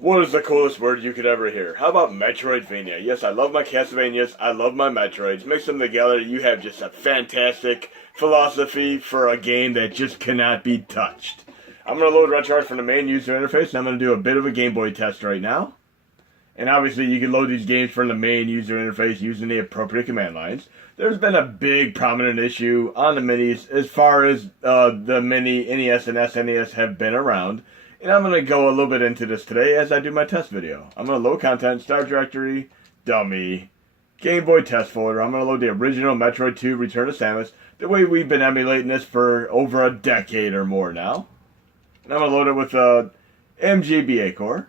What is the coolest word you could ever hear? How about MetroidVania? Yes, I love my Castlevanias, I love my Metroids. Mix them together, you have just a fantastic philosophy for a game that just cannot be touched. I'm going to load RetroArch from the main user interface, and I'm going to do a bit of a Game Boy test right now. And obviously you can load these games from the main user interface using the appropriate command lines. There's been a big prominent issue on the minis as far as the mini NES and SNES have been around. And I'm going to go a little bit into this today as I do my test video. I'm going to load content, start directory, dummy, Game Boy test folder. I'm going to load the original Metroid 2 Return to Samus, the way we've been emulating this for over a decade or more now. And I'm going to load it with a MGBA core.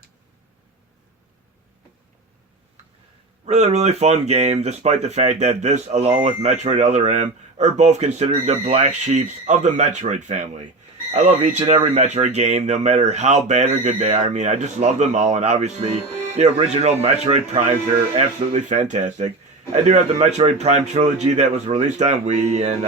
Really fun game, despite the fact that this, along with Metroid Other M, are both considered the black sheeps of the Metroid family. I love each and every Metroid game, no matter how bad or good they are. I mean, I just love them all, and obviously, the original Metroid Primes are absolutely fantastic. I do have the Metroid Prime trilogy that was released on Wii, and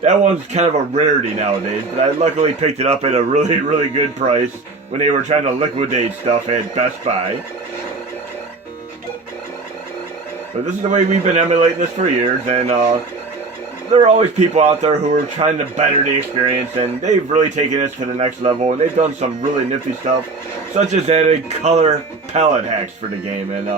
that one's kind of a rarity nowadays, but I luckily picked it up at a really good price when they were trying to liquidate stuff at Best Buy. But this is the way we've been emulating this for years, and there are always people out there who are trying to better the experience, and they've really taken this to the next level, and they've done some really nifty stuff, such as added color palette hacks for the game. And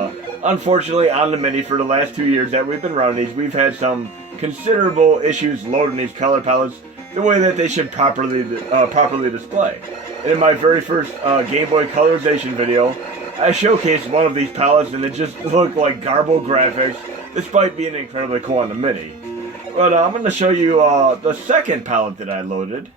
unfortunately, on the mini for the last 2 years that we've been running these, we've had some considerable issues loading these color palettes the way that they should properly display. And in my very first Game Boy colorization video, I showcased one of these palettes, and it just looked like garbled graphics, despite being incredibly cool on the mini. But I'm going to show you the second palette that I loaded.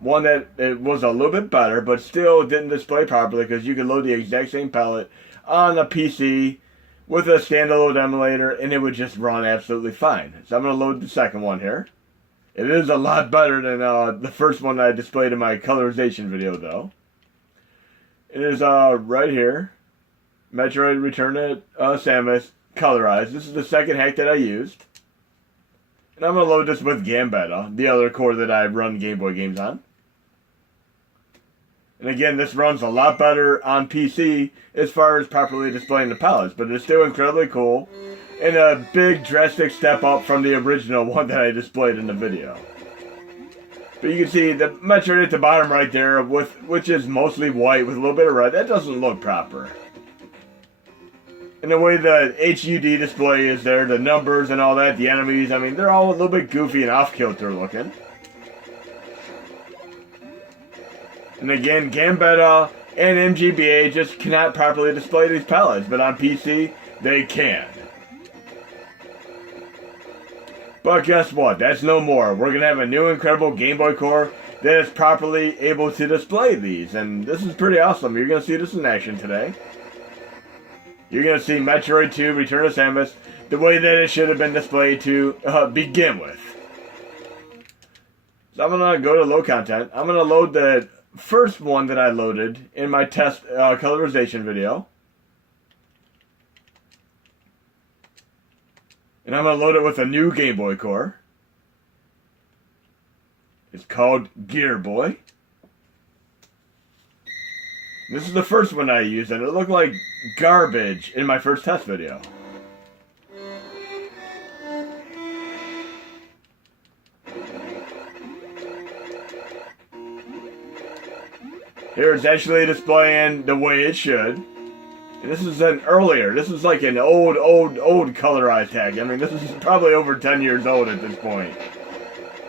One that it was a little bit better, but still didn't display properly, because you could load the exact same palette on a PC with a standalone emulator, and it would just run absolutely fine. So I'm going to load the second one here. It is a lot better than the first one I displayed in my colorization video, though. It is right here. Metroid Return to Samus, Colorize. This is the second hack that I used. And I'm going to load this with Gambetta, the other core that I run Game Boy games on. And again, this runs a lot better on PC as far as properly displaying the palettes, but it's still incredibly cool, and a big drastic step up from the original one that I displayed in the video. But you can see the Metroid at the bottom right there, which is mostly white with a little bit of red. That doesn't look proper. And the way the HUD display is there, the numbers and all that, the enemies, I mean, they're all a little bit goofy and off-kilter looking. And again, Gambetta and MGBA just cannot properly display these palettes, but on PC, they can. But guess what? That's no more. We're going to have a new incredible Game Boy core that is properly able to display these, and this is pretty awesome. You're going to see this in action today. You're going to see Metroid 2 Return to Samus the way that it should have been displayed to begin with. So I'm going to go to load content. I'm going to load the first one that I loaded in my test colorization video. And I'm going to load it with a new Game Boy core. It's called Gearboy. This is the first one I used, and it looked like garbage in my first test video. Here it's actually displaying the way it should. And this is this is like an old colorized tag. I mean, this is probably over 10 years old at this point.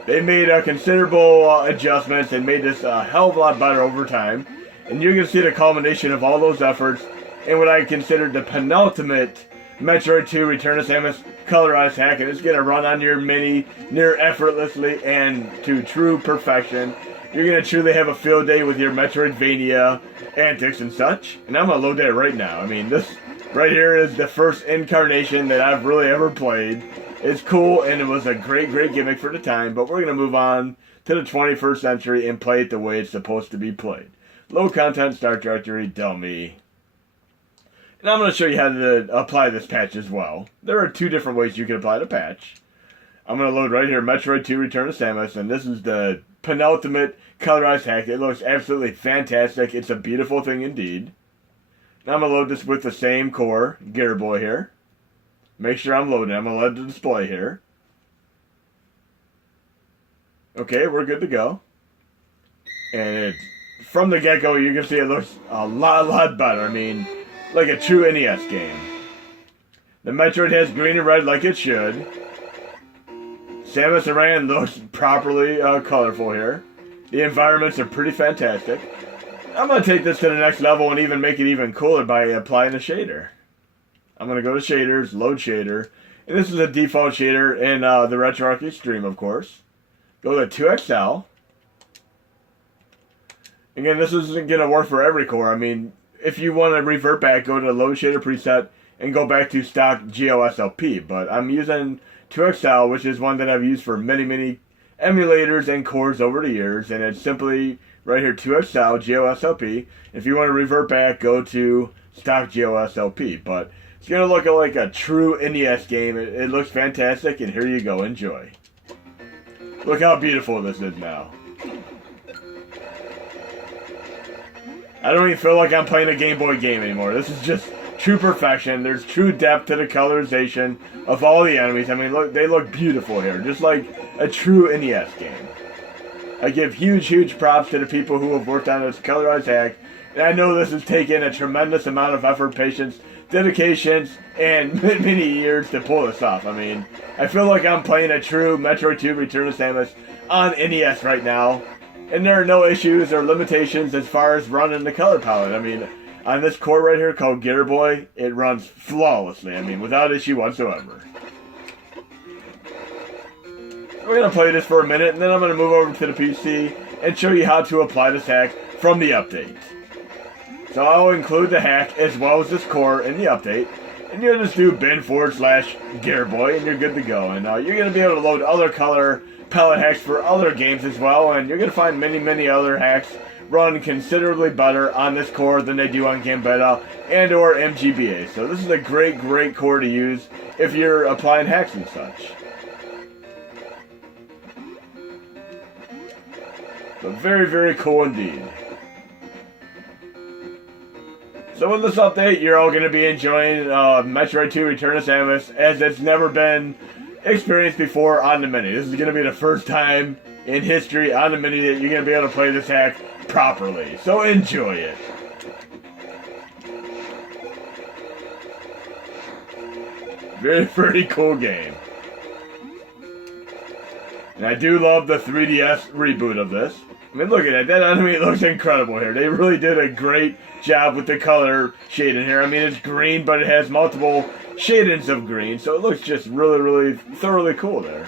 They made considerable adjustments and made this a hell of a lot better over time. And you're going to see the culmination of all those efforts in what I consider the penultimate Metroid 2 Return to Samus colorized hack. And it's going to run on your mini near effortlessly and to true perfection. You're going to truly have a field day with your Metroidvania antics and such. And I'm going to load that right now. I mean, this right here is the first incarnation that I've really ever played. It's cool, and it was a great gimmick for the time. But we're going to move on to the 21st century and play it the way it's supposed to be played. Low content, start directory, dummy. And I'm going to show you how to apply this patch as well. There are two different ways you can apply the patch. I'm going to load right here, Metroid 2 Return to Samus, and this is the penultimate colorized hack. It looks absolutely fantastic. It's a beautiful thing indeed. Now I'm going to load this with the same core, Gearboy here. Make sure I'm loading. I'm going to let the display here. Okay, we're good to go. And from the get-go, you can see it looks a lot better. I mean, like a true NES game. The Metroid has green and red like it should. Samus Aran looks properly colorful here. The environments are pretty fantastic. I'm going to take this to the next level and even make it even cooler by applying a shader. I'm going to go to shaders, load shader. And this is a default shader in the RetroArch Extreme, of course. Go to 2XL. Again, this isn't going to work for every core. I mean, if you want to revert back, go to the load shader preset and go back to stock GOSLP. But I'm using 2XL, which is one that I've used for many emulators and cores over the years. And it's simply right here, 2XL, GOSLP. If you want to revert back, go to stock GOSLP. But it's going to look like a true NES game. It looks fantastic, and here you go. Enjoy. Look how beautiful this is now. I don't even feel like I'm playing a Game Boy game anymore. This is just true perfection. There's true depth to the colorization of all the enemies. I mean, look, they look beautiful here, just like a true NES game. I give huge props to the people who have worked on this Colorize hack, and I know this has taken a tremendous amount of effort, patience, dedications, and many years to pull this off. I mean, I feel like I'm playing a true Metroid 2 Return to Samus on NES right now. And there are no issues or limitations as far as running the color palette. I mean, on this core right here called Gearboy, it runs flawlessly. I mean, without issue whatsoever. We're going to play this for a minute, and then I'm going to move over to the PC and show you how to apply this hack from the update. So I'll include the hack as well as this core in the update. And you'll just do bin/Gearboy, and you're good to go. And you're going to be able to load other color palette hacks for other games as well, and you're going to find many other hacks run considerably better on this core than they do on Gambetta and or MGBA. So this is a great core to use if you're applying hacks and such. But very cool indeed. So with this update, you're all going to be enjoying Metroid 2 Return to Samus as it's never been experienced before on the Mini. This is going to be the first time in history on the Mini that you're going to be able to play this hack properly. So enjoy it. Very cool game. And I do love the 3DS reboot of this. I mean, look at that. That enemy looks incredible here. They really did a great job with the color shading here. I mean, it's green, but it has multiple shadings of green, so it looks just really thoroughly cool there.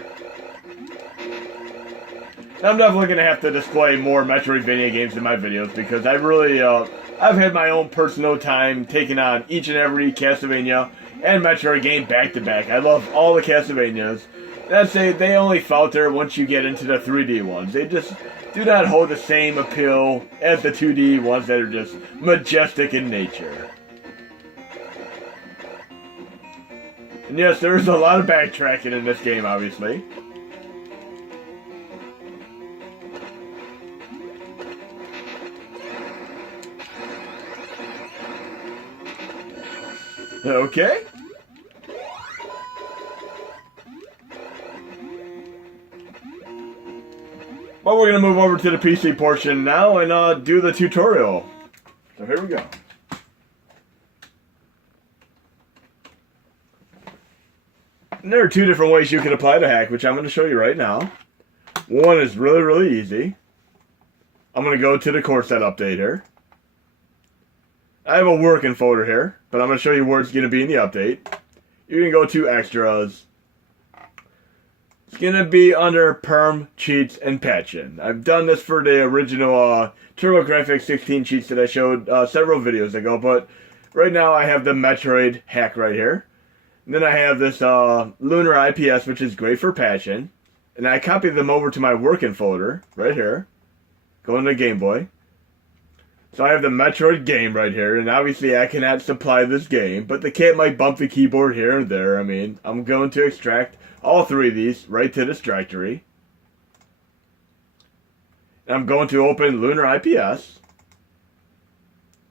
I'm definitely going to have to display more Metroidvania games in my videos because I really, I've had my own personal time taking on each and every Castlevania and Metroid game back to back. I love all the Castlevanias. And I'd say they only falter once you get into the 3D ones. They just do not hold the same appeal as the 2D ones that are just majestic in nature. And yes, there's a lot of backtracking in this game, obviously. Okay. Well, we're going to move over to the PC portion now and do the tutorial. So here we go. And there are two different ways you can apply the hack, which I'm going to show you right now. One is really easy. I'm going to go to the core set update here. I have a working folder here, but I'm going to show you where it's going to be in the update. You can go to extras. It's going to be under perm, cheats, and patching. I've done this for the original TurboGrafx 16 cheats that I showed several videos ago, but right now I have the Metroid hack right here. And then I have this Lunar IPS, which is great for patching. And I copied them over to my working folder right here. Go into Game Boy. So I have the Metroid game right here, and obviously I cannot supply this game, but the cat might bump the keyboard here and there. I mean, I'm going to extract all three of these right to this directory. And I'm going to open Lunar IPS.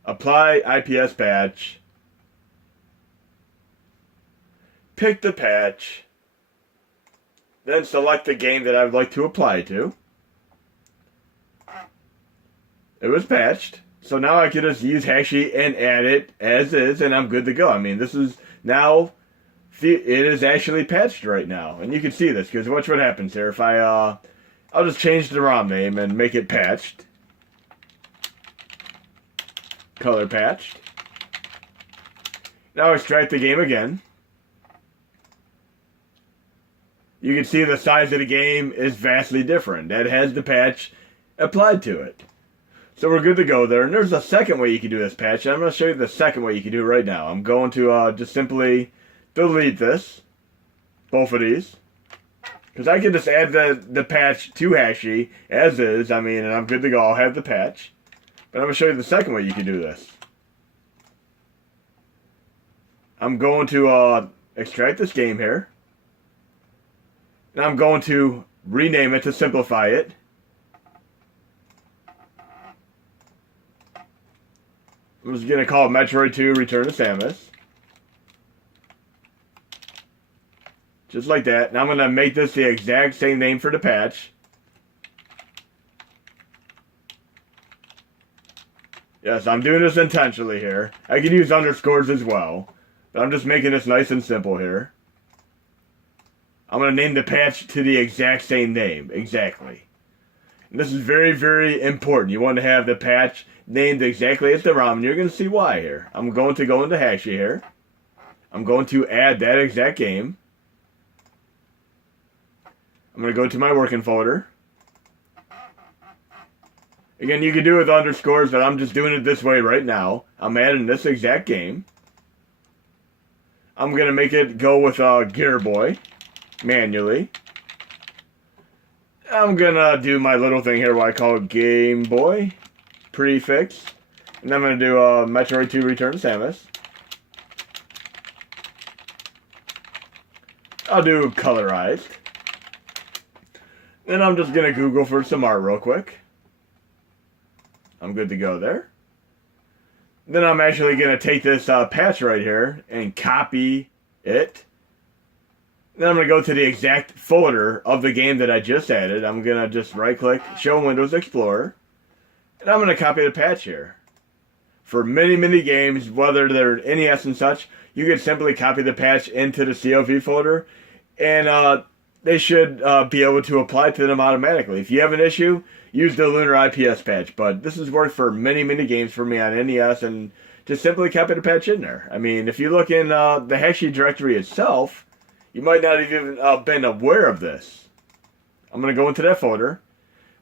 apply IPS patch, pick the patch, then select the game that I would like to apply to. It was patched. So now I can just use Hashi and add it as is, and I'm good to go. I mean, this is now, it is actually patched right now. And you can see this, because watch what happens here. If I'll just change the ROM name and make it patched. Color patched. Now extract the game again. You can see the size of the game is vastly different. That has the patch applied to it. So we're good to go there. And there's a second way you can do this patch. And I'm going to show you the second way you can do it right now. I'm going to just simply delete this. Both of these. Because I can just add the patch to Hashi as is. I mean, and I'm good to go. I'll have the patch. But I'm going to show you the second way you can do this. I'm going to extract this game here. And I'm going to rename it to simplify it. I'm just going to call it Metroid 2 Return to Samus. Just like that. Now I'm going to make this the exact same name for the patch. Yes, I'm doing this intentionally here. I can use underscores as well. But I'm just making this nice and simple here. I'm going to name the patch to the exact same name. Exactly. And this is very, very important. You want to have the patch named exactly as the ROM, and you're going to see why here. I'm going to go into Hashi here. I'm going to add that exact game. I'm going to go to my working folder. Again, you can do it with underscores, but I'm just doing it this way right now. I'm adding this exact game. I'm going to make it go with Gearboy manually. I'm going to do my little thing here where I call it Game Boy prefix. And I'm going to do Metroid 2 Return to Samus. I'll do Colorized. Then I'm just going to Google for some art real quick. I'm good to go there. Then I'm actually going to take this patch right here and copy it. Then I'm going to go to the exact folder of the game that I just added. I'm going to just right click, show Windows Explorer. And I'm going to copy the patch here. For many, many games, whether they're NES and such, you can simply copy the patch into the COV folder. And they should be able to apply to them automatically. If you have an issue, use the Lunar IPS patch. But this has worked for many, many games for me on NES. And just simply copy the patch in there. I mean, if you look in the Hashi directory itself, you might not have even been aware of this. I'm going to go into that folder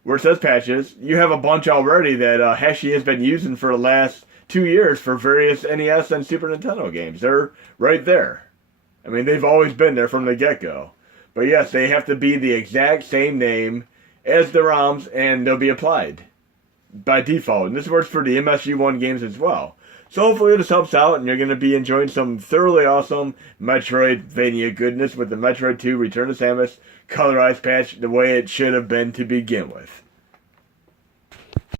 where it says patches. You have a bunch already that Hashi has been using for the last 2 years for various NES and Super Nintendo games. They're right there. I mean, they've always been there from the get-go. But yes, they have to be the exact same name as the ROMs, and they'll be applied by default. And this works for the MSG1 games as well. So hopefully this helps out, and you're going to be enjoying some thoroughly awesome Metroidvania goodness with the Metroid 2 Return to Samus Colorized patch the way it should have been to begin with.